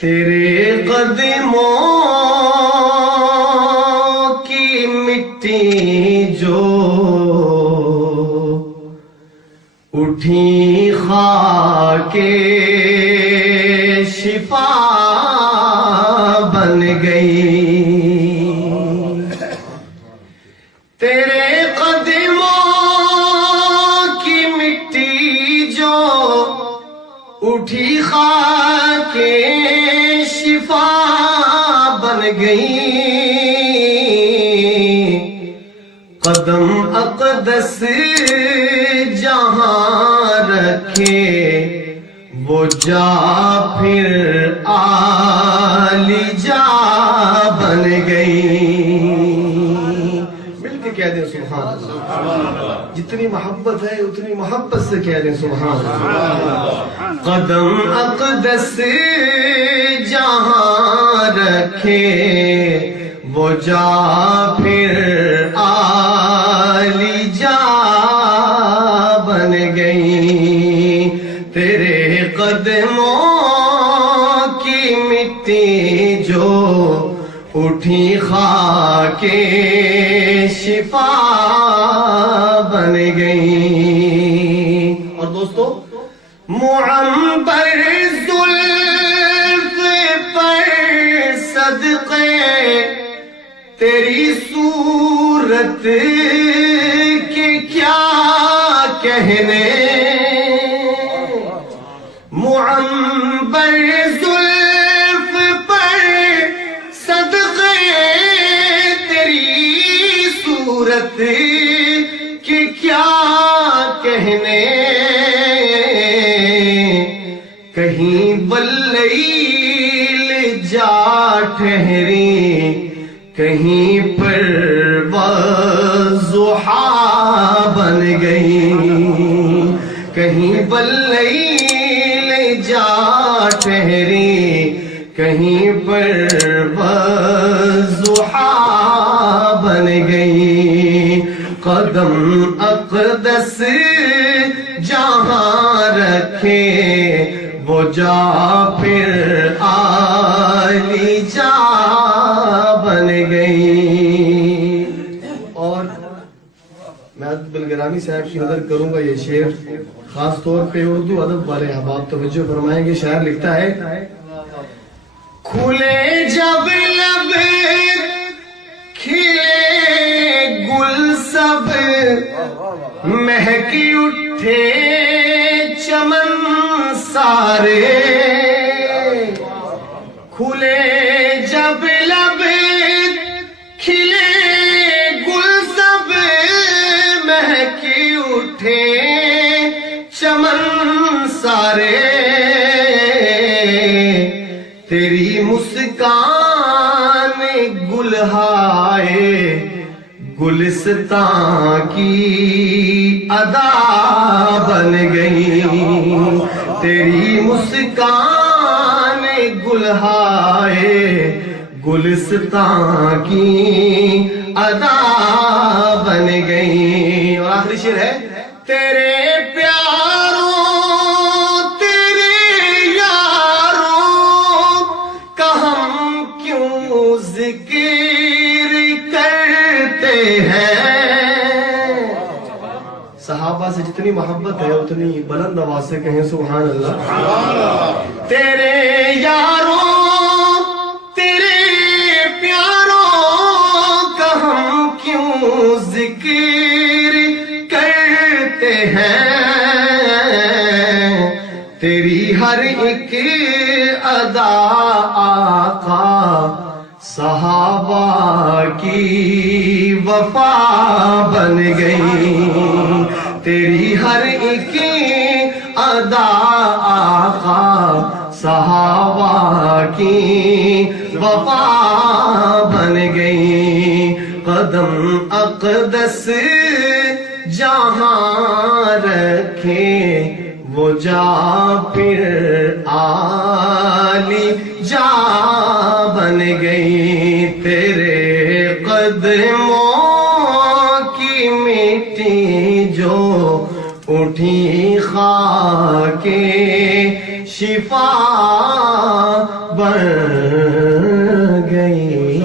تیرے قدموں کی مٹی جو اٹھی خاک شفا بن گئی، تیرے قدموں کی مٹی جو اٹھی خاک شفا بن گئی، قدم اقدس جہاں رکھے وہ جا پھر عالی جا بن گئی۔ مل کے کہہ دیں سبحان اللہ، جتنی محبت ہے اتنی محبت سے کہہ دیں سبحان اللہ۔ قدم اقدس جہاں رکھے وہ جا پھر عالی جا بن گئی، تیرے قدموں کی مٹی جو اٹھی خاک شفا بن گئی۔ اور دوستو، معنبر زلف پر صدقے تیری صورت کے کیا کہنے، معنبر زلف پر صدقے تیری صورت کے کیا کہنے، کہیں واللیل جا ٹھہری کہیں پر والضحا بن گئی، کہیں واللیل جا ٹھہری کہیں پر والضحا بن گئی، قدم اقدس جہاں رکھے وہ جا پھر عالی جا بن گئی۔ اور میں عبد الگرامی صاحب کی نظر کروں گا، یہ شعر خاص طور پہ اردو ادب والے احباب توجہ فرمائیں گے۔ شاعر لکھتا ہے، کھلے جب لب کھلے گل سب مہکی اٹھے چمن سارے، کھلے جب لب کھلے گل سب مہکی اٹھے چمن سارے، تیری مسکان گلہائے گلستان کی ادا بن گئی، تیری مسکان گلہائے گلستان کی ادا بن گئی۔ اور آخری شعر ہے، تیرے پیاروں تیرے یاروں کا ہم کیوں ذکر کرتے ہیں، صحابہ سے جتنی محبت ہے اتنی بلند آواز سے کہیں سبحان اللہ۔ تیرے یاروں تیرے پیاروں کا ہم کیوں ذکر کرتے ہیں، تیری ہر ایک ادا آقا صحابہ کی وفا بن گئی، تیری ہر ایک ادا آقا صحابہ کی وفا بن گئی، قدم اقدس جہاں رکھے وہ جا پھر عالی جا بن گئی، تیرے قدموں کی مٹی جو اٹھی خاک شفا بن گئی